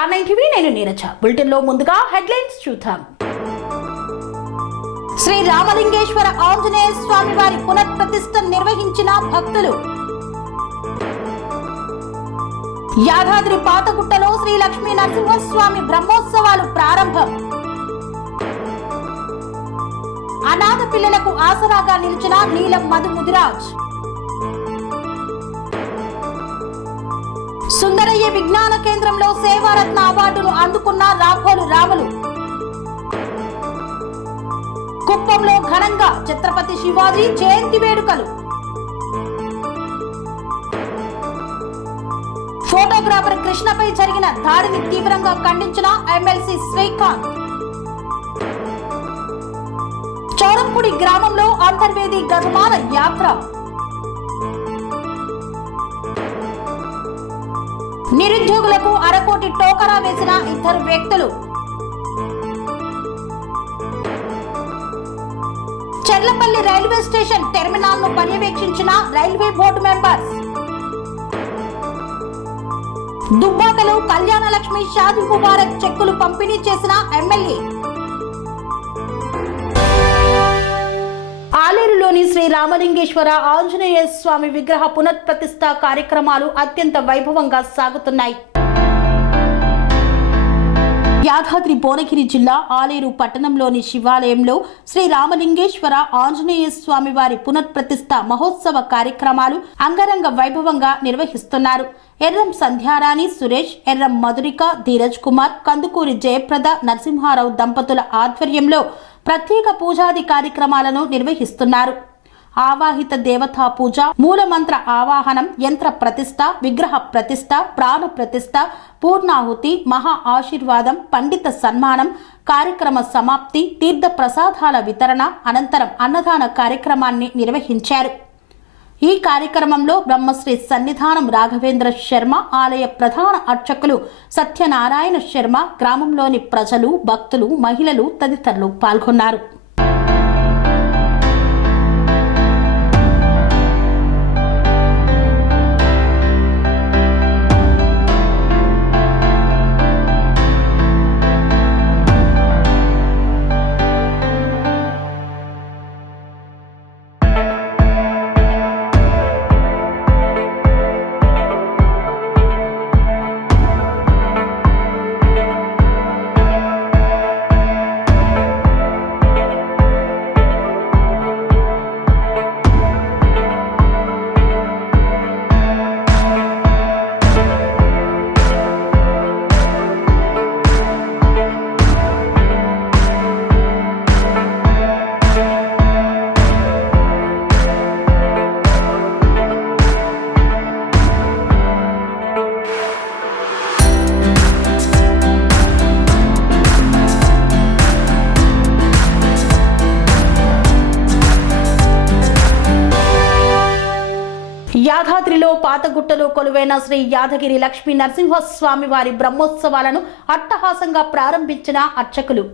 Online TV నేను Neeraja. Bulletin లో ముందుగా హెడ్లైన్స్ చూద్దాం. శ్రీ రామలింగేశ్వర ఆంజనేయ స్వామి వారి పునఃప్రతిష్ఠ నిర్వహించిన భక్తులు. యాదాద్రి పాతగుట్టలో శ్రీ లక్ష్మీ నరసింహస్వామి బ్రహ్మోత్సవాలు ప్రారంభం. అనాథ పిల్లలకు ఆసరాగా నిలిచిన నీలం మధు ముదిరాజ్. సుందరయ్య విజ్ఞాన కేంద్రంలో సేవారత్న అవార్డును అందుకున్న రాఘోలు రాములు. కుప్పంలో ఘనంగా ఛత్రపతి శివాజీ జయంతి వేడుకలు. ఫోటోగ్రాఫర్ కృష్ణపై జరిగిన దాడిని తీవ్రంగా ఖండించిన ఎమ్మెల్సీ శ్రీకాంత్. చౌరంపూడి గ్రామంలో అంతర్వేది గజమాన యాత్ర. నిరుద్యోగులకు అరకోటి టోకరా వేసిన ఇద్దరు వ్యక్తులు. చెర్లపల్లి రైల్వే స్టేషన్ టెర్మినల్ ను పర్యవేక్షించిన రైల్వే బోర్డు మెంబర్స్. దుబ్బాకలో కళ్యాణ లక్ష్మి షాదీ ముబారక్ చెక్కులు పంపిణీ చేసిన ఎమ్మెల్యే. ఆలేరులోని శ్రీ రామలింగేశ్వర ఆంజనేయ స్వామి విగ్రహ పునఃప్రతిష్ఠ కార్యక్రమాలు అత్యంత వైభవంగా సాగుతున్నాయి. యాదాద్రి భువనగిరి జిల్లా ఆలేరు పట్టణంలోని శివాలయంలో శ్రీ రామలింగేశ్వర ఆంజనేయ స్వామి వారి పునఃప్రతిష్ఠ మహోత్సవ కార్యక్రమాలు అంగరంగ వైభవంగా నిర్వహిస్తున్నారు. ఎర్రం సంధ్యారాణి సురేష్, ఎర్రం మధురిక, ధీరజ్ కుమార్, కందుకూరి జయప్రద, నరసింహారావు దంపతుల ఆధ్వర్యంలో ప్రత్యేక పూజాది కార్యక్రమాలను నిర్వహిస్తున్నారు. ఆవాహిత దేవతా పూజ, మూలమంత్ర ఆవాహనం, యంత్ర ప్రతిష్ఠ, విగ్రహ ప్రతిష్ఠ, ప్రాణ ప్రతిష్ఠ, పూర్ణాహుతి, మహా ఆశీర్వాదం, పండిత సన్మానం, కార్యక్రమ సమాప్తి, తీర్థ ప్రసాదాల వితరణ అనంతరం అన్నదాన కార్యక్రమాన్ని నిర్వహించారు. ఈ కార్యక్రమంలో బ్రహ్మశ్రీ సన్నిధానం రాఘవేంద్ర శర్మ, ఆలయ ప్రధాన అర్చకులు సత్యనారాయణ శర్మ, గ్రామంలోని ప్రజలు, భక్తులు, మహిళలు తదితరులు పాల్గొన్నారు. యాదాద్రిలో పాతగుట్టలో కొలువైన శ్రీ యాదగిరి లక్ష్మీ నరసింహస్వామి వారి బ్రహ్మోత్సవాలను అట్టహాసంగా ప్రారంభించిన అర్చకులు.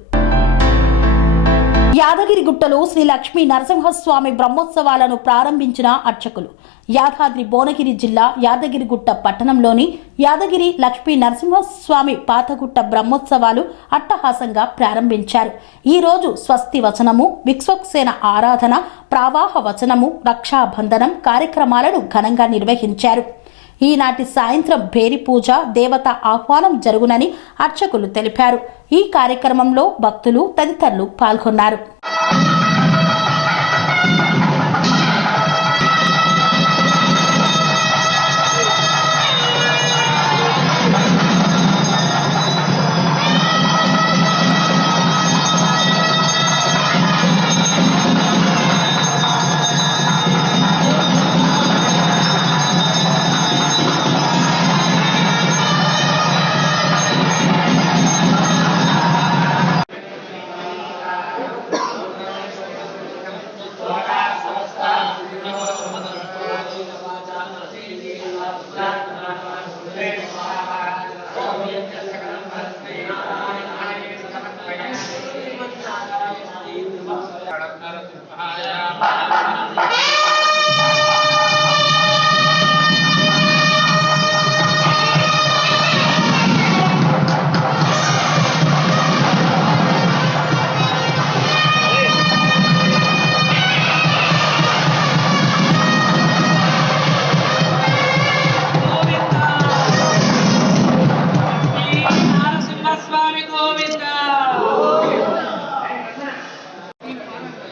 యాదగిరిగుట్టలో శ్రీ లక్ష్మీ నరసింహస్వామి బ్రహ్మోత్సవాలను ప్రారంభించిన అర్చకులు. యాదాద్రి భువనగిరి జిల్లా యాదగిరిగుట్ట పట్టణంలోని యాదగిరి లక్ష్మీ నరసింహస్వామి పాతగుట్ట బ్రహ్మోత్సవాలు అట్టహాసంగా ప్రారంభించారు. ఈ రోజు స్వస్తి వచనము, విశ్వక్సేన ఆరాధన, ప్రవాహ వచనము, రక్షాబంధనం కార్యక్రమాలను ఘనంగా నిర్వహించారు. ఈనాటి సాయంత్రం భేరి పూజ, దేవత ఆహ్వానం జరుగునని అర్చకులు తెలిపారు. ఈ కార్యక్రమంలో భక్తులు తదితరులు పాల్గొన్నారు.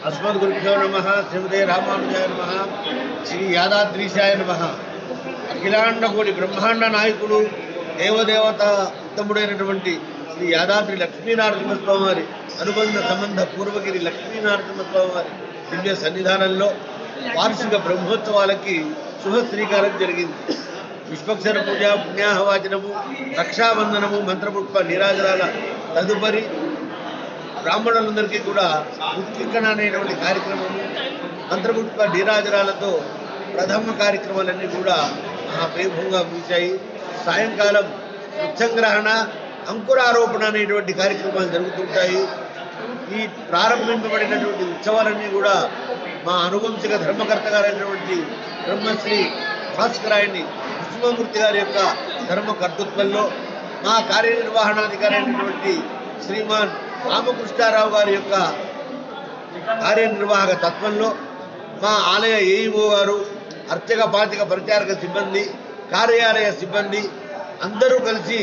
अस्मद्गुरुभ्यो नमः। श्रीमते रामानुजाय नमः। श्री यादाद्रीशाय नमः। అఖిలాండకోటి బ్రహ్మాండ నాయకుడు దేవదేవత ఉత్తముడైనటువంటి శ్రీ యాదాద్రి లక్ష్మీనరసింహస్వామి వారి అనుబంధ సంబంధ పూర్వగిరి లక్ష్మీనరసింహస్వామి వారి దివ్య సన్నిధానంలో వార్షిక బ్రహ్మోత్సవాలకి శుభ శ్రీకారం జరిగింది. విశ్వక్షర పూజ, పుణ్యాహవాచనము, రక్షాబంధనము, మంత్రపుష్ప నీరాజనాల తదుపరి బ్రాహ్మణులందరికీ కూడా ఉత్కిక్కణ అనేటువంటి కార్యక్రమము, మంత్రపుష్ప నీరాజనాలతో ప్రథమ కార్యక్రమాలన్నీ కూడా మహావైభవంగా ముగిశాయి. సాయంకాలం వృక్షంగ్రహణ, అంకురారోపణ అనేటువంటి కార్యక్రమాలు జరుగుతుంటాయి. ఈ ప్రారంభింపబడినటువంటి ఉత్సవాలన్నీ కూడా మా అనువంశిక ధర్మకర్త గారైనటువంటి బ్రహ్మశ్రీ భాస్కరాయని కృష్ణమూర్తి గారి యొక్క ధర్మకర్తృత్వంలో, మా కార్యనిర్వహణాధికారి అయినటువంటి శ్రీమాన్ రామకృష్ణారావు గారి యొక్క కార్యనిర్వాహక తత్వంలో, మా ఆలయ ఏఈఓ గారు, అర్చక పాతిక పరిచారక సిబ్బంది, కార్యాలయ సిబ్బంది అందరూ కలిసి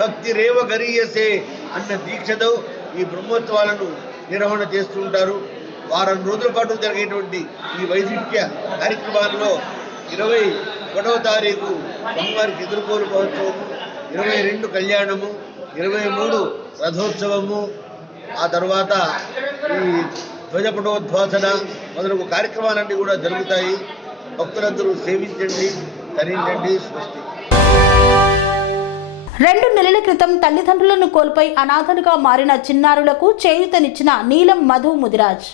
భక్తి రేవ గరీయసే అన్న దీక్షతో ఈ బ్రహ్మోత్సవాలను నిర్వహణ చేస్తుంటారు. వారం రోజుల పాటు జరిగేటువంటి ఈ వైశిష్ట్య కార్యక్రమాల్లో 21వ తారీఖు స్వామివారికి ఎదుర్కోలు మహోత్సవము, 22 కళ్యాణము, 23 రథోత్సవము, ఆ తర్వాత ఈ ధ్వజపటోద్వాసన మొదలగు కార్యక్రమాలన్నీ కూడా జరుగుతాయి. భక్తులందరూ సేవించండి, తరించండి. స్వస్తి. 2 నెలల క్రితం తల్లిదండ్రులను కోల్పోయి అనాథలుగా మారిన చిన్నారులకు చేయూతనిచ్చిన నీలం మధు ముదిరాజ్.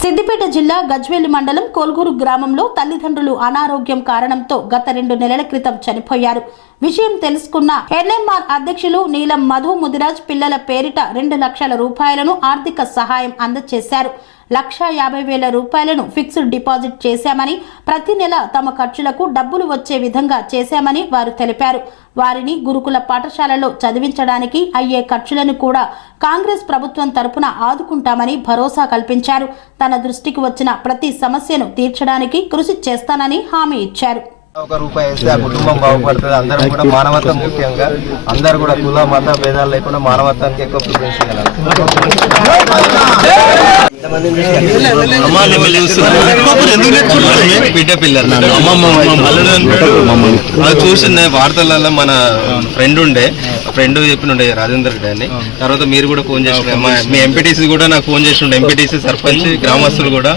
సిద్దిపేట జిల్లా గజ్వేలి మండలం కోల్గూరు గ్రామంలో తల్లిదండ్రులు అనారోగ్యం కారణంతో గత 2 నెలల క్రితం చనిపోయారు. విషయం తెలుసుకున్న ఎన్ఎంఆర్ అధ్యక్షులు నీలం మధు ముదిరాజ్ పిల్లల పేరిట 2 లక్షల రూపాయలను ఆర్థిక సహాయం అందజేశారు. 1,50,000 రూపాయలను ఫిక్స్డ్ డిపాజిట్ చేశామని, ప్రతి నెల తమ ఖర్చులకు డబ్బులు వచ్చే విధంగా చేశామని వారు తెలిపారు. వారిని గురుకుల పాఠశాలలో చదివించడానికి అయ్యే ఖర్చులను కూడా కాంగ్రెస్ ప్రభుత్వం తరపున ఆదుకుంటామని భరోసా కల్పించారు. తన దృష్టికి వచ్చిన ప్రతి సమస్యను తీర్చడానికి కృషి చేస్తానని హామీ ఇచ్చారు. 1 రూపాయి వేస్తే ఆ కుటుంబం బాగుపడుతుంది. అందరూ కూడా మానవత్వం ముఖ్యంగా, అందరూ కూడా కుల మత భేదాలు లేకుండా మానవత్వానికి ఎక్కువ ప్రిఫరెన్స్ ఇవ్వాలి. చూసిండే వార్తలలో మన ఫ్రెండ్ చెప్పినుండే రాజేందర్ రెడ్డి అని. తర్వాత మీరు కూడా ఫోన్ చేసిన, మీ ఎంపీటీసీ కూడా నాకు ఫోన్ చేసిండే. ఎంపీటీసీ, సర్పంచ్, గ్రామస్తులు కూడా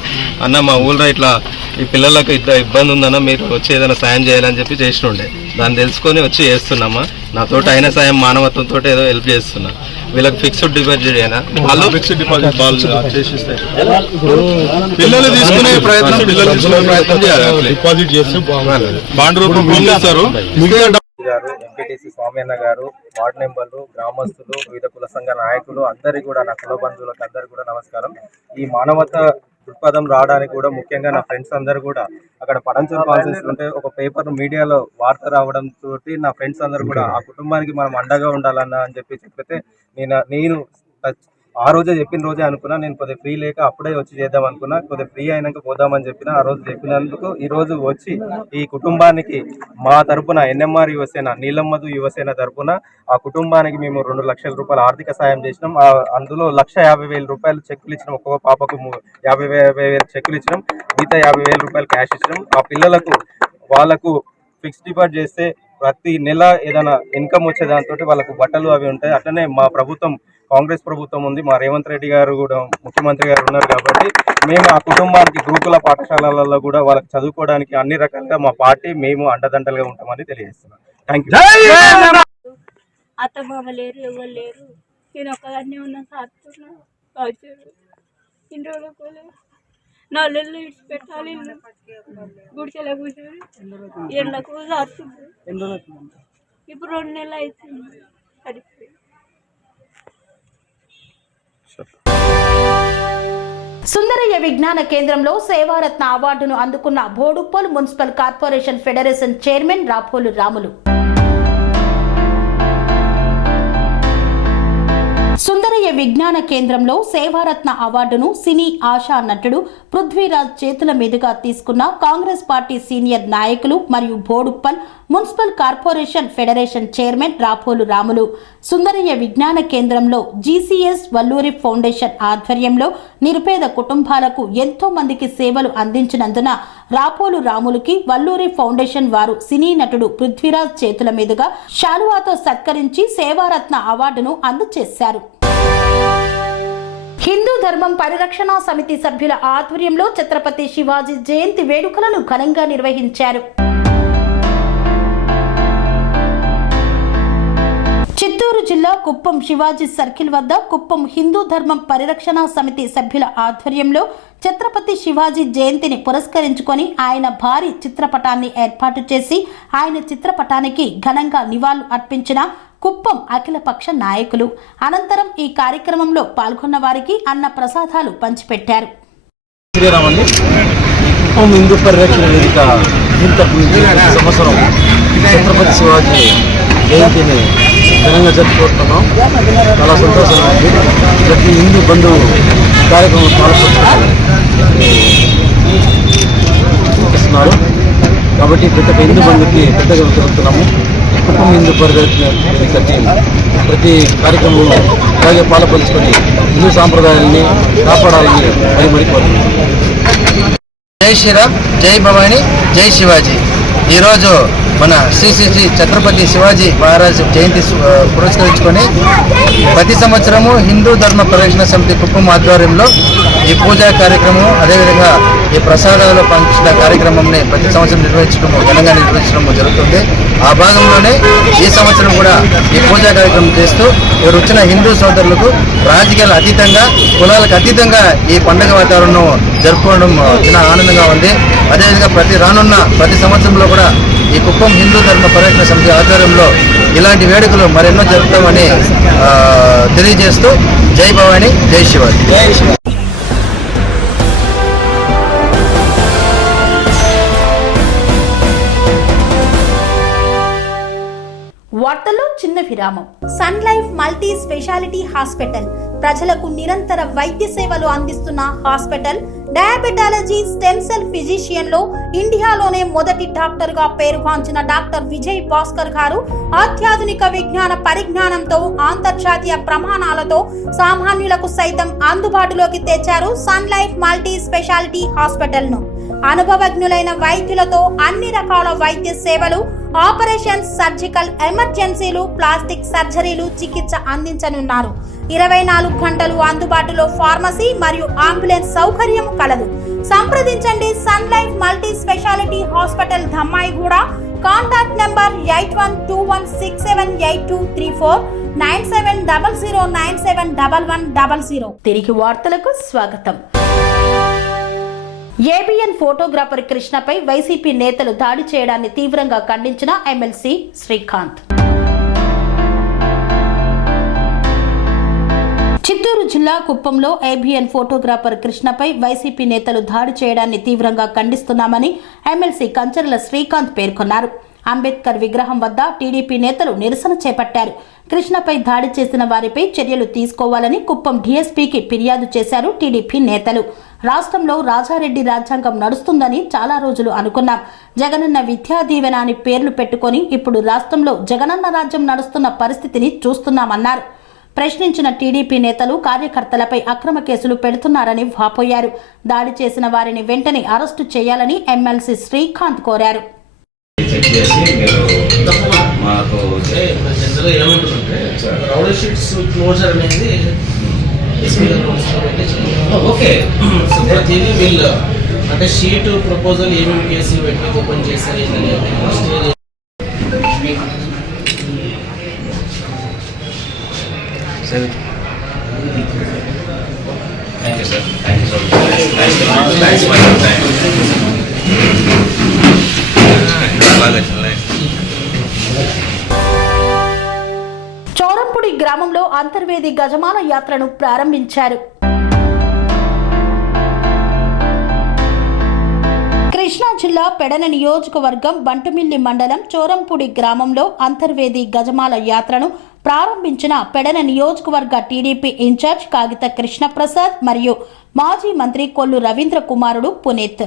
అన్న మా ఊళ్ళో ఇట్లా ఈ పిల్లలకు ఇట్లా ఇబ్బంది ఉందన్న, మీరు వచ్చి ఏదైనా సాయం చేయాలని చెప్పి చేసినుండే. దాన్ని తెలుసుకొని వచ్చి చేస్తున్నామా. నాతోటి అయిన సాయం మానవత్వంతో ఏదో హెల్ప్ చేస్తున్నా. వీళ్ళకి ఫిక్స్డ్ డిపాజిట్ అయినా వాళ్ళు ఫిక్స్డ్ డిపాజిట్ పిల్లలు తీసుకునే ప్రయత్నం చేయాలి. డిపాజిట్ చేస్తే బాండ్ రూపంలో పొందుతారు. ఎంపీటీసీ స్వామి గారు, వార్డు మెంబర్లు, గ్రామస్తులు, వివిధ కుల సంఘ నాయకులు అందరికీ కూడా, నా కుల బంధువులకు అందరికీ కూడా నమస్కారం. ఈ మానవత దృక్పథం రావడానికి కూడా ముఖ్యంగా నా ఫ్రెండ్స్ అందరూ కూడా అక్కడ పడంచూరు కాన్సెన్స్ ఉంటే ఒక పేపర్ మీడియాలో వార్త రావడం తోటి నా ఫ్రెండ్స్ అందరూ కూడా ఆ కుటుంబానికి మనం అండగా ఉండాలన్నా అని చెప్పితే నేను ఆ రోజే చెప్పిన రోజే అనుకున్నా. నేను కొద్దిగా ఫ్రీ లేక అప్పుడే వచ్చి చేద్దాం అనుకున్నా. కొద్దిగా ఫ్రీ అయినాక పోదామని చెప్పిన ఆ రోజు చెప్పినందుకు ఈ రోజు వచ్చి ఈ కుటుంబానికి మా తరపున ఎన్ఎంఆర్ యువసేన, నీలం మధు యువసేన తరపున ఆ కుటుంబానికి మేము 2 లక్షల రూపాయల ఆర్థిక సాయం చేసినాం. అందులో 1,50,000 రూపాయలు చెక్కులు ఇచ్చినాం. ఒక్కొక్క పాపకు 50,000 చెక్కులు ఇచ్చినాం. మిగతా 50,000 రూపాయలు క్యాష్ ఇచ్చినాం. ఆ పిల్లలకు వాళ్ళకు ఫిక్స్డ్ డిపాజిట్ చేస్తే ప్రతి నెల ఏదైనా ఇన్కమ్ వచ్చే దాంతో వాళ్ళకు బట్టలు అవి ఉంటాయి. అట్లనే మా ప్రభుత్వం కాంగ్రెస్ ప్రభుత్వం ఉంది. మా రేవంత్ రెడ్డి గారు కూడా ముఖ్యమంత్రి గారు ఉన్నారు కాబట్టి మేము ఆ కుటుంబానికి గురుకుల పాఠశాలలలో కూడా వాళ్ళకి చదువుకోవడానికి అన్ని రకాలుగా మా పార్టీ మేము అండదండలుగా ఉంటామని తెలియజేస్తున్నాం. Thank you. అత్త బాబ లేరు, ఎవరు లేరు. నేను ఒక్కదాన్నే ఉన్నా. సాత్తున్నా ఇన్ని రోజులు 4 నెలలు ఇడిచి పెట్టాలి. గుడిచెలా కూర్చొని ఎండకు సాత్తుంది. ఇప్పుడు 2 నెలలు అవుతుంది. సరిపోయి సుందరయ్య విజ్ఞాన కేంద్రంలో సేవారత్న అవార్డును అందుకున్న Boduppal municipal corporation federation chairman Rapolu Ramulu. Sundarayya విజ్ఞాన కేంద్రంలో సేవారత్న అవార్డును సినీ ఆశా నటుడు పృథ్వీరాజ్ చేతుల మీదుగా తీసుకున్న కాంగ్రెస్ పార్టీ సీనియర్ నాయకులు మరియు Boduppal municipal corporation federation chairman Rapolu Ramulu. Sundarayya విజ్ఞాన కేంద్రంలో జీసీఎస్ వల్లూరి ఫౌండేషన్ ఆధ్వర్యంలో నిరుపేద కుటుంబాలకు ఎంతో మందికి సేవలు అందించినందున రాపోలు రాములకి వల్లూరి ఫౌండేషన్ వారు సినీ నటుడు పృథ్వీరాజ్ చేతుల మీదుగా శాలువాతో సత్కరించి సేవారత్న అవార్డును అందజేశారు. హిందూ ధర్మం పరిరక్షణ సమితి సభ్యుల ఆధ్వర్యంలో ఛత్రపతి శివాజీ జయంతి వేడుకలను ఘనంగా నిర్వహించారు. చిత్తూరు జిల్లా కుప్పం శివాజీ సర్కిల్ వద్ద కుప్పం హిందూ ధర్మం పరిరక్షణ సమితి సభ్యుల ఆధ్వర్యంలో ఛత్రపతి శివాజీ జయంతిని పురస్కరించుకొని ఆయన భారీ చిత్రపటాన్ని ఏర్పాటు చేసి ఆయన చిత్రపటానికి ఘనంగా నివాళులు అర్పించిన కుప్పం అఖిలపక్ష నాయకులు. అనంతరం ఈ కార్యక్రమంలో పాల్గొన్న వారికి అన్న ప్రసాదాలు పంచిపెట్టారు. కుప్పం హిందూ పరిరక్షణ వేదిక సంవత్సరం ఛత్రపతి శివాజీ జయంతిని ఘనంగా జరుపుకుంటున్నాం. చాలా సంతోషంగా ఉంది. ప్రతి హిందూ బంధువు కార్యక్రమం పాల్గొంటున్నారు కాబట్టి ప్రతి ఒక్క హిందూ బంధువుకి పెద్దగా జరుపుతున్నాము. కుటుంబ హిందూ పరిరక్షణ వేదికకి ప్రతి కార్యక్రమంలో అలాగే పాల్పంచుకొని హిందూ సాంప్రదాయాలని కాపాడాలని మరి కోరుతున్నాం. జై శ్రీరామ్, జై భవాని, జై శివాజీ. ఈరోజు మన శ్రీ ఛత్రపతి శివాజీ మహారాజ్ జయంతి పురస్కరించుకొని ప్రతి సంవత్సరము హిందూ ధర్మ పరిరక్షణ సమితి కుప్పం ఆధ్వర్యంలో ఈ పూజా కార్యక్రమం అదేవిధంగా ఈ ప్రసాదాలు పంచిన కార్యక్రమంని ప్రతి సంవత్సరం ఘనంగా నిర్వహించడం జరుగుతుంది. ఆ భాగంలోనే ఈ సంవత్సరం కూడా ఈ పూజా కార్యక్రమం చేస్తూ ఇವರು వచ్చిన హిందూ సోదరులకు రాజకీయాలు అతీతంగా కులాలకు అతీతంగా ఈ పండుగ వాతావరణం జరుపుకోవడం చాలా ఆనందంగా ఉంది. అదేవిధంగా ప్రతి సంవత్సరంలో కూడా ఈ కుప్పం హిందూ ధర్మ పరిరక్షణ సమితి ఆధ్వర్యంలో ఇలాంటి వేడుకలు మరెన్నో జరుపుతామని తెలియజేస్తూ జై భవాని, జై శివాజీ. వార్తల్లో చిన్న విరామం. Sun Life multi speciality hospital ప్రజలకు నిరంతర వైద్య సేవలు అందిస్తున్న hospital. Diabetology, stem cell physician లో ఇండియాలోనే మొదటి డాక్టర్ గా పేరుగాంచిన డాక్టర్ విజయ్ భాస్కర్ గారు అత్యాధునిక విజ్ఞాన పరిజ్ఞానంతో అంతర్జాతీయ ప్రమాణాలతో సామాన్యులకు సైతం అందుబాటులోకి తెచ్చారు Sun Life multi speciality hospital ను. అనుభవజ్ఞులైన వైద్యులతో అన్ని రకాల వైద్య సేవలు, ఆపరేషన్స్, సర్జికల్ ఎమర్జెన్సీలు, ప్లాస్టిక్ సర్జరీలు, చికిత్స అందించనున్నారు. 24 గంటలు అందుబాటులో ఫార్మసీ మరియు అంబులెన్స్ సౌకర్యం కలదు. సంప్రదించండి Sun Life multi speciality hospital, Dammaiguda. Contact number 8121678234 9700971100. తిరిగి వార్తలకు స్వాగతం. ఏబిఎన్ ఫోటోగ్రాఫర్ కృష్ణపై వైసీపీ నేతలు దాడి చేయడాన్ని తీవ్రంగా ఖండించిన ఎమ్మెల్సీ శ్రీకాంత్. చిత్తూరు జిల్లా కుప్పంలో ఏబిఎన్ ఫోటోగ్రాఫర్ కృష్ణపై వైసీపీ నేతలు దాడి చేయడాన్ని తీవ్రంగా ఖండిస్తున్నామని ఎమ్మెల్సీ కంచర్ల శ్రీకాంత్ పేర్కొన్నారు. అంబేద్కర్ విగ్రహం వద్ద టీడీపీ నేతలు నిరసన చేపట్టారు. కృష్ణపై దాడి చేసిన వారిపై చర్యలు తీసుకోవాలని కుప్పం డీఎస్పీకి ఫిర్యాదు చేశారు టీడీపీ నేతలు. రాష్ట్రంలో రాజారెడ్డి రాజ్యాంగం నడుస్తుందని చాలా రోజులు అనుకున్నాం. జగనన్న విద్యా దీవెన అని పేర్లు పెట్టుకొని ఇప్పుడు రాష్ట్రంలో జగనన్న రాజ్యం నడుస్తున్న పరిస్థితిని చూస్తున్నామన్నారు. ప్రశ్నించిన టీడీపీ నేతలు కార్యకర్తలపై అక్రమ కేసులు పెడుతున్నారని వాపోయారు. దాడి చేసిన వారిని వెంటనే అరెస్టు చేయాలని ఎమ్మెల్సీ శ్రీకాంత్ కోరారు. అంటే షీట్ ప్రపోజల్ ఏమేమి కేసులు పెట్టి ఓపెన్ చేశారు Thank you, sir. Thank you so much. Thanks for your time. చౌరంపుడి గ్రామంలో అంతర్వేది గజమాల యాత్రను ప్రారంభించారు. కృష్ణా జిల్లా పెడన నియోజకవర్గం బంటుమిల్లి మండలం చోరంపూడి గ్రామంలో అంతర్వేది గజమాల యాత్రను ప్రారంభించిన పెడన నియోజకవర్గ టీడీపీ ఇన్ఛార్జ్ కాగిత కృష్ణప్రసాద్ మరియు మాజీ మంత్రి కొల్లు రవీంద్ర కుమారుడు పునీత్.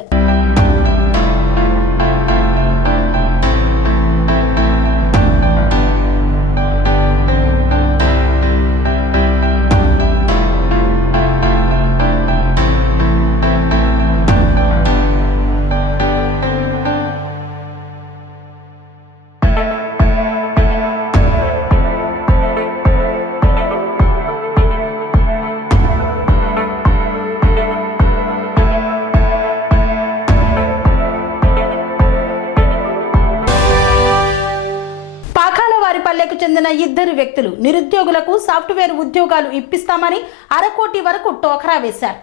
పల్లెకు చెందిన ఇద్దరు వ్యక్తులు నిరుద్యోగులకు సాఫ్ట్వేర్ ఉద్యోగాలు ఇప్పిస్తామని 1/2 కోటి వరకు టోకరా వేశారు.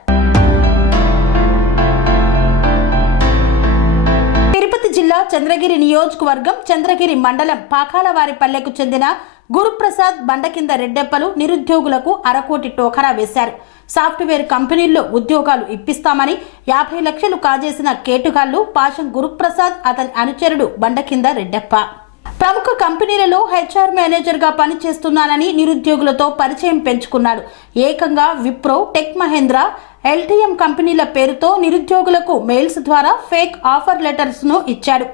తిరుపతి జిల్లా చంద్రగిరి నియోజకవర్గం చంద్రగిరి మండలం పాకాలవారిపల్లెకు చెందిన గురుప్రసాద్ బండకింద రెడ్డెప్పలు నిరుద్యోగులకు 1/2 కోటి టోకరా వేశారు. సాఫ్ట్వేర్ కంపెనీల్లో ఉద్యోగాలు ఇప్పిస్తామని 50 లక్షలు కాజేసిన కేటుగాళ్లు పాషం గురుప్రసాద్ అతని అనుచరుడు బండకింద రెడ్డెప్ప. ప్రముఖ కంపెనీలలో హెచ్ఆర్ మేనేజర్గా పనిచేస్తున్నానని నిరుద్యోగులతో పరిచయం పెంచుకున్నాడు. ఏకంగా విప్రో, టెక్ మహేంద్ర, ఎల్టీఎం కంపెనీల పేరుతో నిరుద్యోగులకు మెయిల్స్ ద్వారా ఫేక్ ఆఫర్ లెటర్స్ను ఇచ్చాడు.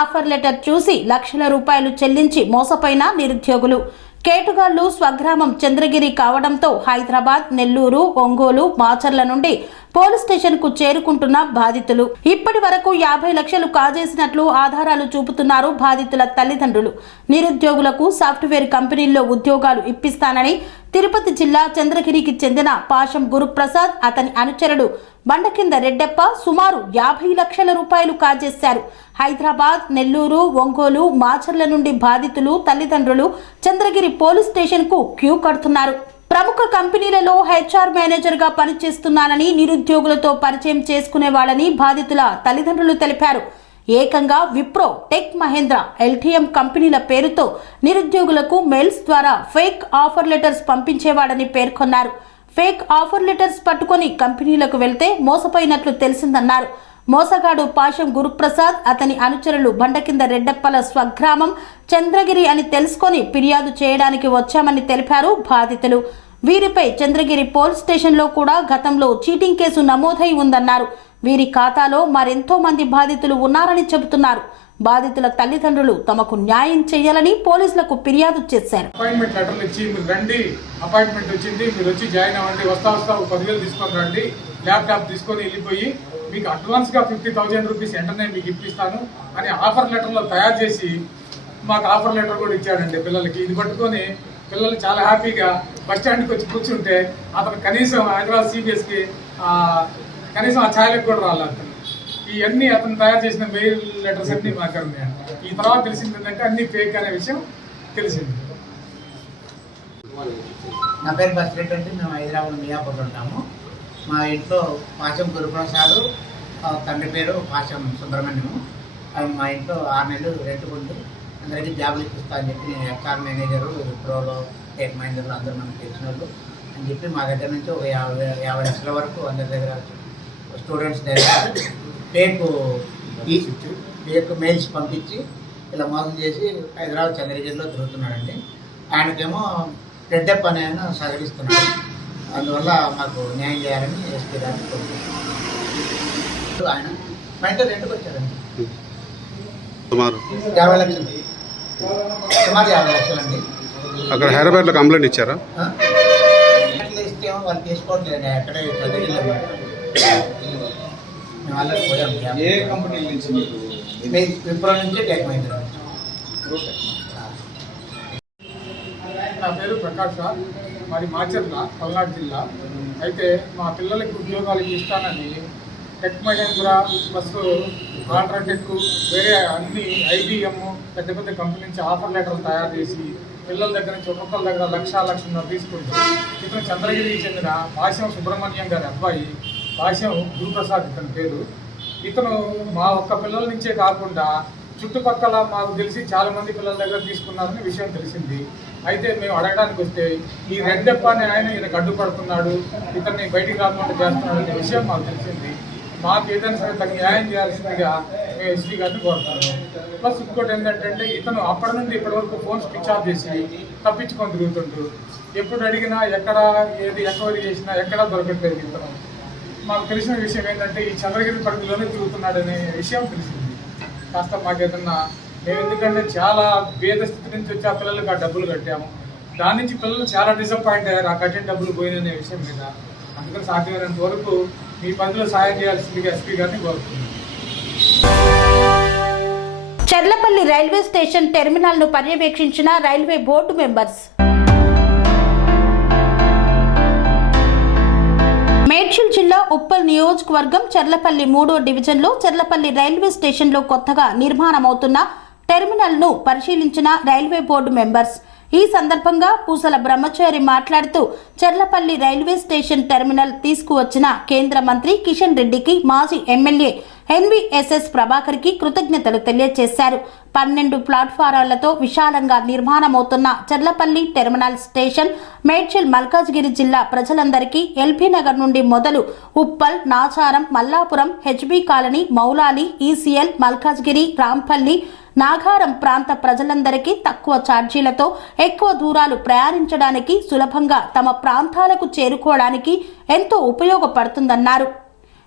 ఆఫర్ లెటర్ చూసి లక్షల రూపాయలు చెల్లించి మోసపోయిన నిరుద్యోగులు. కేటుగాళ్లు స్వగ్రామం చంద్రగిరి కావడంతో హైదరాబాద్, నెల్లూరు, ఒంగోలు, మాచర్ల నుండి పోలీస్ స్టేషన్ కు చేరుకుంటున్న బాధితులు. ఇప్పటి వరకు 50 లక్షలు కాజేసినట్లు ఆధారాలు చూపుతున్నారు బాధితుల తల్లిదండ్రులు. నిరుద్యోగులకు సాఫ్ట్వేర్ కంపెనీల్లో ఉద్యోగాలు ఇప్పిస్తానని తిరుపతి జిల్లా చంద్రగిరికి చెందిన పాషం గురుప్రసాద్ అతని అనుచరుడు బండకింద రెడ్డెప్ప సుమారు 50 లక్షల రూపాయలు కాజేశారు. హైదరాబాద్, నెల్లూరు, ఒంగోలు, మాచర్ల నుండి బాధితులు తల్లిదండ్రులు చంద్రగిరి పోలీస్ స్టేషన్ కు క్యూ కడుతున్నారు. ప్రముఖ కంపెనీలలో హెచ్ఆర్ మేనేజర్గా పనిచేస్తున్నానని నిరుద్యోగులతో పరిచయం చేసుకునేవాళ్ళని బాధితుల తల్లిదండ్రులు తెలిపారు. ఏకంగా విప్రో, టెక్ మహేంద్ర, ఎల్టీఎం కంపెనీల పేరుతో నిరుద్యోగులకు మెయిల్స్ ద్వారా ఫేక్ ఆఫర్ లెటర్స్ పంపించేవాడని పేర్కొన్నారు. ఫేక్ ఆఫర్ లెటర్స్ పట్టుకొని కంపెనీలకు వెళ్తే మోసపోయినట్లు తెలిసిందన్నారు. మోసగాడు పాషం గురుప్రసాద్ అతని అనుచరులు బండకింద రెడ్డెప్పల స్వగ్రామం చంద్రగిరి అని తెలుసుకొని ఫిర్యాదు చేయడానికి వచ్చామని తెలిపారు బాధితులు. వీరిపై చంద్రగిరి పోలీస్ స్టేషన్లో కూడా గతంలో చీటింగ్ కేసు నమోదై ఉందన్నారు. వీరి ఖాతాలో మరెంతో మంది బాధితులు ఉన్నారని చెబుతున్నారు. బాధితుల తల్లిదండ్రులు తమకు న్యాయం చేయాలని పోలీసులకు ఫిర్యాదు చేశారు. అపాయింట్మెంట్ లెటర్లు ఇచ్చి మీరు రండి, అపాయింట్మెంట్ వచ్చింది, మీరు వచ్చి జాయిన్ అవ్వండి, వస్తా 10,000 తీసుకొని రండి, ల్యాప్టాప్ తీసుకొని వెళ్ళిపోయి మీకు అడ్వాన్స్గా 50,000 రూపీస్ వెంటనే మీకు ఇప్పిస్తాను అని ఆఫర్ లెటర్లో తయారు చేసి మాకు ఆఫర్ లెటర్ కూడా ఇచ్చాడండి పిల్లలకి. ఇది పట్టుకొని పిల్లలు చాలా హ్యాపీగా బస్ స్టాండ్కి వచ్చి కూర్చుంటే అతను కనీసం హైదరాబాద్ సిబిఎస్కి కనీసం ఆ ఛాయలకు కూడా రాలేదు. ఇవన్నీ అతను తయారు చేసిన మెయిల్ లెటర్స్ అన్నీ మాకు ఉన్నాయండి. ఈ తర్వాత తెలిసింది ఏంటంటే అన్ని ఫేక్ అనే విషయం తెలిసింది. నా పేరు బస్రెడ్డి అంటే మేము హైదరాబాద్ మియాపూర్లో ఉంటాము. మా ఇంట్లో పాషం గురుప్రసాద్, తండ్రి పేరు పాషం సుబ్రహ్మణ్యము. మా ఇంట్లో 6 నెలలు రెంట్ ఉంది. అందరికీ జాబులు ఇప్పిస్తా అని చెప్పి నేను హెచ్ఆర్ మేనేజరు, విప్రోలో, టెక్ మహేంద్రలో అందరూ మనకు తెలిసిన వాళ్ళు అని చెప్పి మా దగ్గర నుంచి ఒక 50 లక్షల వరకు అందరి దగ్గర స్టూడెంట్స్ దగ్గర ఫేక్ మెయిల్స్ పంపించి ఇలా మోసం చేసి హైదరాబాద్ చంద్రగిరిలో తిరుగుతున్నాడండి. ఆయనకేమో రెడ్డెప్ప అనే ఆయన సహకరిస్తున్నాడు. అందువల్ల మాకు న్యాయం చేయాలని ఎస్పీ గారిని కోరుకుంటున్నాం. ఆయన మా ఇంట్లో రెంట్కి వచ్చారండి. సుమారు 50 లక్షలు, సుమారు 50 లక్షలండి. అక్కడ హైదరాబాద్లో కంప్లైంట్ ఇచ్చారా? ఇస్తే వాళ్ళు తీసుకోవట్లేదు. అక్కడే చంద్రగిరిలో మేము వాళ్ళకి పోయాము. ఏ కంపెనీ నుంచి? విప్రో నుంచి టెక్ మహేంద్ర. నా పేరు ప్రకాష్ సార్, మరి మాచర్ల, పల్నాడు జిల్లా. అయితే మా పిల్లలకి ఉద్యోగాలు ఇస్తానని టెక్ మహేంద్ర ప్లస్ ఆల్ట్రాటెక్, వేరే అన్ని ఐబిఎం పెద్ద పెద్ద కంపెనీ నుంచి ఆఫర్ లెటర్లు తయారు చేసి పిల్లల దగ్గర నుంచి ఒక్కొక్కరి దగ్గర 1,00,000 తీసుకుంటూ ఇతను చంద్రగిరికి చెందిన పాషం సుబ్రహ్మణ్యం గారి అబ్బాయి పాషం గురుప్రసాద్ ఇతని పేరు. ఇతను మా ఒక్క పిల్లల నుంచే కాకుండా చుట్టుపక్కల మాకు తెలిసి చాలామంది పిల్లల దగ్గర తీసుకున్నారని విషయం తెలిసింది. అయితే మేము అడగడానికి వస్తే ఈ రెడ్డెప్ప అనే ఆయన ఈయనకు అడ్డుపడుతున్నాడు, ఇతన్ని బయటికి రాకుండా చేస్తున్నాడు అనే విషయం మాకు తెలిసింది. మాకు ఏదైనా సరే తగ్గ న్యాయం చేయాల్సిందిగా మేము ఎస్పీ గారిని కోరుతున్నాము. ప్లస్ ఇంకోటి ఏంటంటే ఇతను అప్పటి నుండి ఇప్పటి వరకు ఫోన్ స్విచ్ ఆఫ్ చేసి తప్పించుకొని తిరుగుతుంటారు. ఎప్పుడు అడిగినా ఎక్కడ ఏది ఎంక్వైరీ చేసినా ఎక్కడా దొరకట్లేదు ఇతను. మాకు తెలిసిన విషయం ఏంటంటే ఈ చంద్రగిరి పరిధిలోనే తిరుగుతున్నాడనే విషయం తెలిసింది. కాస్త మాకు ఏదన్నా మేము ఎందుకంటే చాలా పేద స్థితి నుంచి వచ్చి ఆ పిల్లలకు ఆ డబ్బులు కట్టాము. దాని నుంచి పిల్లలు చాలా డిసప్పాయింట్ అయ్యారు ఆ కట్టిన డబ్బులు పోయిననే విషయం మీద. అందుకని సాధ్యమైనంత వరకు మీ పనిలో సాయం చేయాల్సిందిగా ఎస్పీ గారిని కోరుతున్నాను. చర్లపల్లి రైల్వే స్టేషన్ టెర్మినల్ ను పర్యవేక్షించిన రైల్వే బోర్డు మెంబర్స్. మేడ్చల్ జిల్లా ఉప్పల్ నియోజకవర్గం చర్లపల్లి 3వ డివిజన్లో చర్లపల్లి రైల్వే స్టేషన్లో కొత్తగా నిర్మాణమవుతున్న టెర్మినల్ ను పరిశీలించిన రైల్వే బోర్డు మెంబర్స్. ఈ సందర్భంగా పూసల బ్రహ్మచారి మాట్లాడుతూ చర్లపల్లి రైల్వే స్టేషన్ టెర్మినల్ తీసుకువచ్చిన కేంద్ర మంత్రి కిషన్ రెడ్డికి మాజీ ఎమ్మెల్యే ఎన్వీఎస్ఎస్ ప్రభాకర్ కి కృతజ్ఞతలు తెలియజేశారు. 12 ప్లాట్ఫారాలతో విశాలంగా నిర్మాణమవుతున్న చర్లపల్లి టెర్మినల్ స్టేషన్ మేడ్చల్ మల్కాజ్గిరి జిల్లా ప్రజలందరికీ ఎల్బీ నగర్ నుండి మొదలు Uppal, Nacharam, Mallapuram, HB colony, Moulali, ECIL, Malkajgiri, Rampally, Nagaram ప్రాంత ప్రజలందరికీ తక్కువ ఛార్జీలతో ఎక్కువ దూరాలు ప్రయాణించడానికి, సులభంగా తమ ప్రాంతాలకు చేరుకోవడానికి ఎంతో ఉపయోగపడుతుందన్నారు.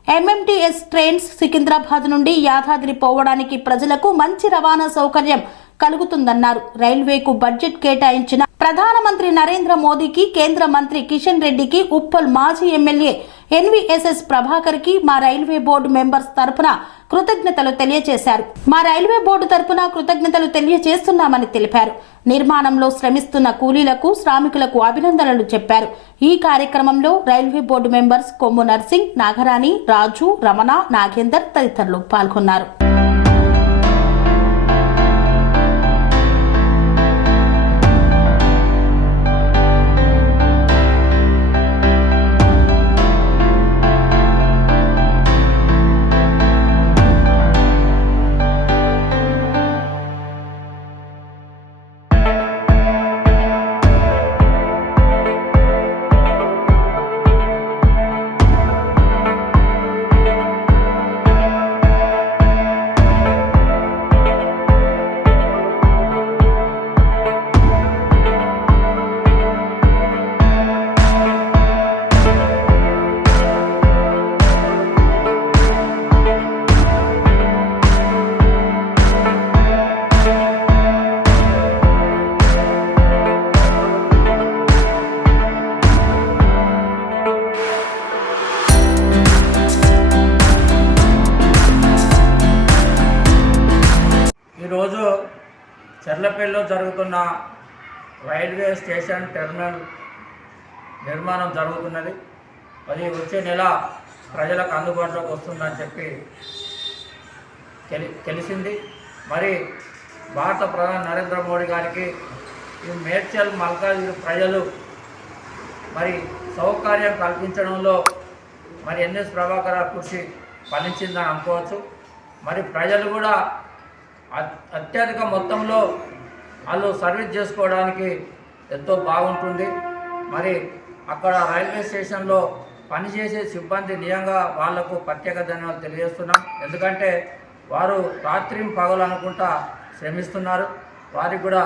ఎంఎంటీఎస్ ట్రైన్స్ సికింద్రాబాద్ నుండి యాదాద్రి పోవడానికి ప్రజలకు మంచి రవాణా సౌకర్యం కలుగుతుందన్నారు. రైల్వేకు బడ్జెట్ కేటాయించిన ప్రధానమంత్రి నరేంద్ర మోదీకి, కేంద్ర మంత్రి కిషన్ రెడ్డికి, ఉప్పల్ మాజీ ఎమ్మెల్యే ఎన్వీఎస్ఎస్ ప్రభాకర్ కి మా రైల్వే బోర్డు మెంబర్స్ తరపున కృతజ్ఞతలు తెలియజేశారు. మా రైల్వే బోర్డు తరపున కృతజ్ఞతలు తెలియజేస్తున్నామని తెలిపారు. నిర్మాణంలో శ్రమిస్తున్న కూలీలకు, శ్రామికులకు అభినందనలు చెప్పారు. ఈ కార్యక్రమంలో రైల్వే బోర్డు మెంబర్స్ కొమ్ము నర్సింగ్, నాగరాణి, రాజు, రమణ, నాగేందర్ తదితరులు పాల్గొన్నారు. ఈరోజు చర్లపల్లిలో జరుగుతున్న రైల్వే స్టేషన్ టెర్మినల్ నిర్మాణం జరుగుతున్నది. అది వచ్చే నెల ప్రజలకు అందుబాటులోకి వస్తుందని చెప్పి తెలిసింది. మరి భారత ప్రధాని నరేంద్ర మోడీ గారికి ఈ మేడ్చల్ మల్కాజ్గిరి ప్రజలు మరి సౌకర్యం కల్పించడంలో మరి ఎన్ఎస్ ప్రభాకర్ కృషి ఫలించిందని అనుకోవచ్చు. మరి ప్రజలు కూడా అత్యధిక మొత్తంలో వాళ్ళు సర్వీస్ చేసుకోవడానికి ఎంతో బాగుంటుంది. మరి అక్కడ రైల్వే స్టేషన్లో పనిచేసే సిబ్బంది నిజంగా వాళ్లకు ప్రత్యేక ధన్యవాదాలు తెలియజేస్తున్నాం. ఎందుకంటే వారు రాత్రి పగలు అనుకుంటా శ్రమిస్తున్నారు. వారికి కూడా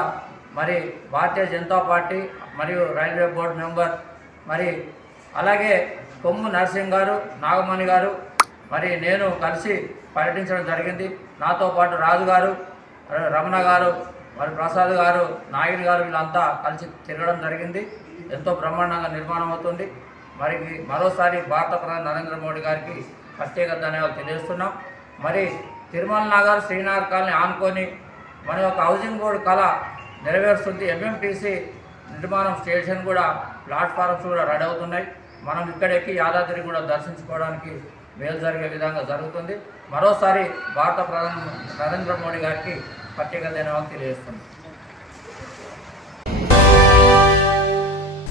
మరి భారతీయ జనతా పార్టీ మరియు రైల్వే బోర్డు మెంబర్ మరి అలాగే కొమ్ము నరసింగ్ గారు, నాగమణి గారు మరి నేను కలిసి పర్యటించడం జరిగింది. నాతో పాటు రాజు గారు, రమణ గారు, మరి ప్రసాద్ గారు, నాయుడు గారు వీళ్ళంతా కలిసి తిరగడం జరిగింది. ఎంతో బ్రహ్మాండంగా నిర్మాణం అవుతుంది. మరి మరోసారి భారత ప్రధాని నరేంద్ర మోడీ గారికి ప్రత్యేక ధన్యవాదాలు తెలియజేస్తున్నాం. మరి తిరుమల నగర్, శ్రీనగర్ కాలనీ ఆనుకొని మన యొక్క హౌసింగ్ బోర్డు కళ నెరవేరుస్తుంది. ఎంఎంటీసీ నిర్మాణం స్టేషన్ కూడా ప్లాట్ఫారమ్స్ కూడా రెడీ అవుతున్నాయి. మనం ఇక్కడెక్కి యాదాద్రి కూడా దర్శించుకోవడానికి మేలు జరిగే విధంగా జరుగుతుంది. మరోసారి భారత ప్రధాని నరేంద్ర మోడీ గారికి ప్రత్యేక ధన్యవాదాలు తెలియజేస్తున్నాం.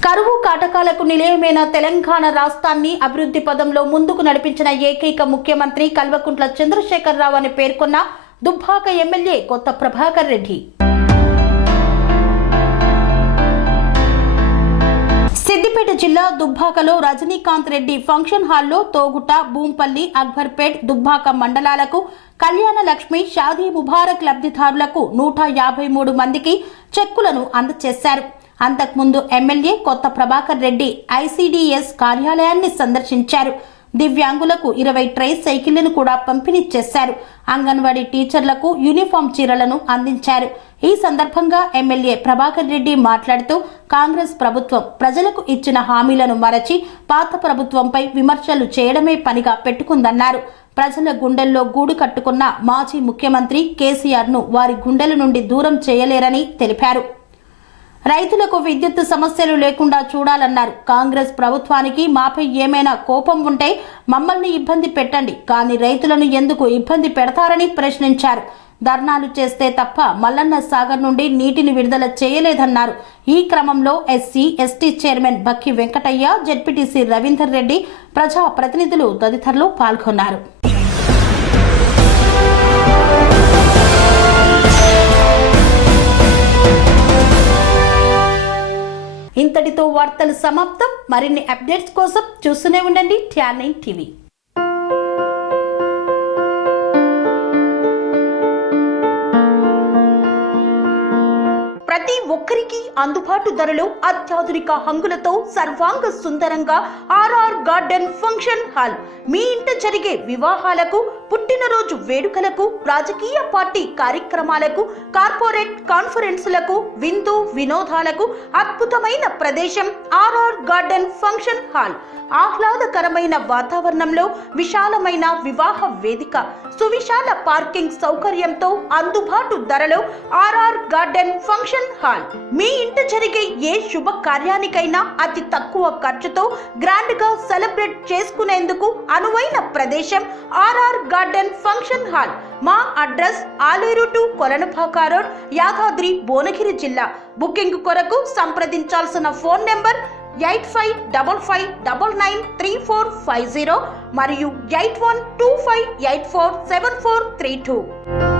కరువు కాటకాలకు నిలయమైన తెలంగాణ రాష్ట్రాన్ని అభివృద్ధి పదంలో ముందుకు నడిపించిన ఏకైక ముఖ్యమంత్రి కల్వకుంట్ల చంద్రశేఖరరావు అని పేర్కొన్న దుబ్బాక ఎమ్మెల్యే కొత్త ప్రభాకర్ రెడ్డి. సిద్దిపేట జిల్లా దుబ్బాకలో రజనీకాంత్ రెడ్డి ఫంక్షన్ హాల్లో తోగుట, భూంపల్లి, అక్బర్పేట్, దుబ్బాక మండలాలకు కళ్యాణ లక్ష్మి షాదీ ముబారక్ లబ్ధిదారులకు 153 మందికి చెక్కులను అందజేశారు. అంతకుముందు ఎమ్మెల్యే కొత్త ప్రభాకర్ రెడ్డి ఐసీడీఎస్ కార్యాలయాన్ని సందర్శించారు. దివ్యాంగులకు 20 ట్రై సైకిళ్లను కూడా పంపిణీ చేశారు. అంగన్వాడీ టీచర్లకు యూనిఫామ్ చీరలను అందించారు. ఈ సందర్భంగా ఎమ్మెల్యే ప్రభాకర్ రెడ్డి మాట్లాడుతూ కాంగ్రెస్ ప్రభుత్వం ప్రజలకు ఇచ్చిన హామీలను మరచి పాత ప్రభుత్వంపై విమర్శలు చేయడమే పనిగా పెట్టుకుందన్నారు. ప్రజల గుండెల్లో గూడు కట్టుకున్న మాజీ ముఖ్యమంత్రి కేసీఆర్ ను వారి గుండెల నుండి దూరం చేయలేరని తెలిపారు. రైతులకు విద్యుత్ సమస్యలు లేకుండా చూడాలన్నారు. కాంగ్రెస్ ప్రభుత్వానికి మాపై ఏమైనా కోపం ఉంటే మమ్మల్ని ఇబ్బంది పెట్టండి, కానీ రైతులను ఎందుకు ఇబ్బంది పెడతారని ప్రశ్నించారు. ధర్నాలు చేస్తే తప్ప మల్లన్న సాగర్ నుండి నీటిని విడుదల చేయలేదన్నారు. ఈ క్రమంలో ఎస్సీ ఎస్టీ చైర్మన్ బక్కి వెంకటయ్య, జెడ్పీటీసీ రవీందర్ రెడ్డి, ప్రజా ప్రతినిధులు తదితరులు పాల్గొన్నారు. ఇంతటితో వార్తలు సమాప్తం. మరిన్ని అప్డేట్స్ కోసం చూస్తూనే ఉండండి TR9 టీవీ. ప్రతి ఒక్కరికి అందుబాటు ధరలో అత్యాధునిక హంగులతో సర్వాంగ సుందరంగా ఆర్ఆర్ గార్డెన్ ఫంక్షన్ హాల్. మీ ఇంట జరిగే వివాహాలకు, పుట్టినరోజు వేడుకలకు, రాజకీయ పార్టీ కార్యక్రమాలకు, కార్పొరేట్ కాన్ఫరెన్సులకు, విందు వినోదాలకు అద్భుతమైన ప్రదేశం ఆర్ఆర్ గార్డెన్ ఫంక్షన్ హాల్. ఆహ్లాదకరమైన వాతావరణంలో విశాలమైన వివాహ వేదిక, సువిశాల పార్కింగ్ సౌకర్యంతో అందుబాటు ధరలో ఆర్ఆర్ గార్డెన్ ఫంక్షన్ హాల్. మీ ఇంట జరిగే ఏ శుభ కార్యానికైనా అతి తక్కువ ఖర్చుతో గ్రాండ్ గా సెలబ్రేట్ చేసుకునేందుకు అనువైన ప్రదేశం ఆర్ఆర్ గార్డెన్ ఫంక్షన్ హాల్. మా address Aleru to Kolanupaka road, Yadadri, Bhuvanagiri జిల్లా. బుకింగ్ కొరకు సంప్రదించాల్సిన ఫోన్ నెంబర్ 8555993450 మరియు 8125847432.